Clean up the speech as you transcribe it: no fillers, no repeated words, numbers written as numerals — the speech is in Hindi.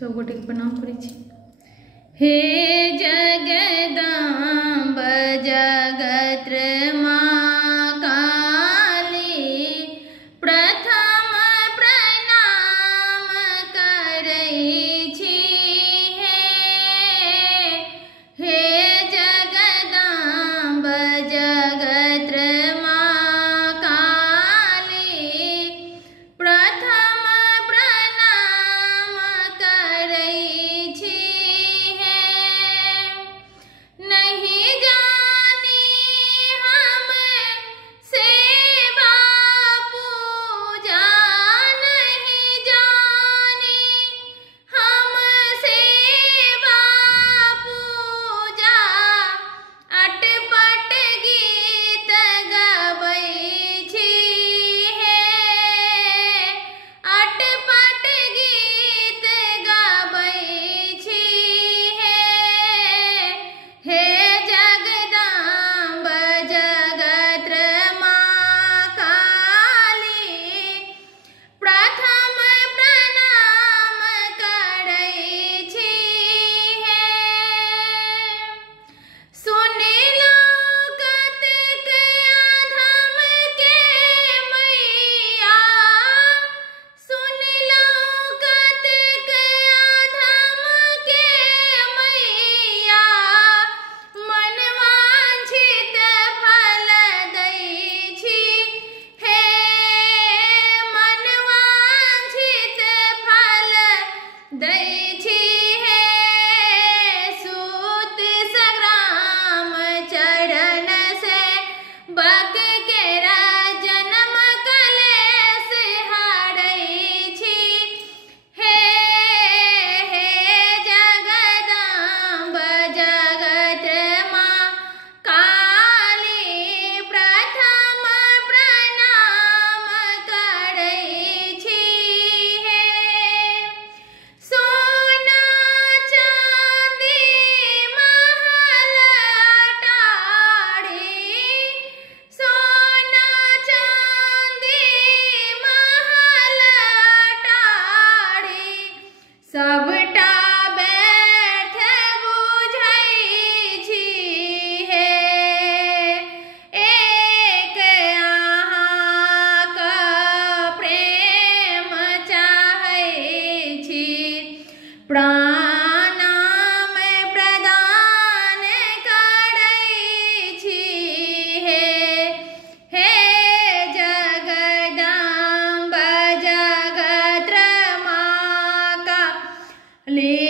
सब गोटे प्रणाम करै छी। हे जगदम्ब जगत्रमा काली, प्रथम प्रणाम करै छी। हे जगदम्ब जगत्रमा काली, प्रथम प्रणाम करै छी। नहीं जानी हम सेवा पूजा, नहीं जानी हम सेवा पूजा, अटपट गीत गबै छी। अटपट गीत गबै छी। हे जगदम्ब जगत्रमा काली, प्रथम प्रणाम करै छी। सुनिलौ कतेक अधम के मैया, सुनिलौ कतेक अधम के मैया, मनवांछित फल दै छी। हे मनवांछित फल दै छी। सूत संग्राम चरण से बक केरा जन्म कलेश हरै छी। हे जगदम्ब जगत्रमा काली, प्रथम प्रणाम करै छी। सोना चांदी महल अटारी, सोना चांदी महल अटारी, सबटा व्यर्थ बुझै छी। एक अहाँक प्रेम चाहै छी, प्रणाम प्रदान करै छी। हे जगदम्ब जगत्रमा काली,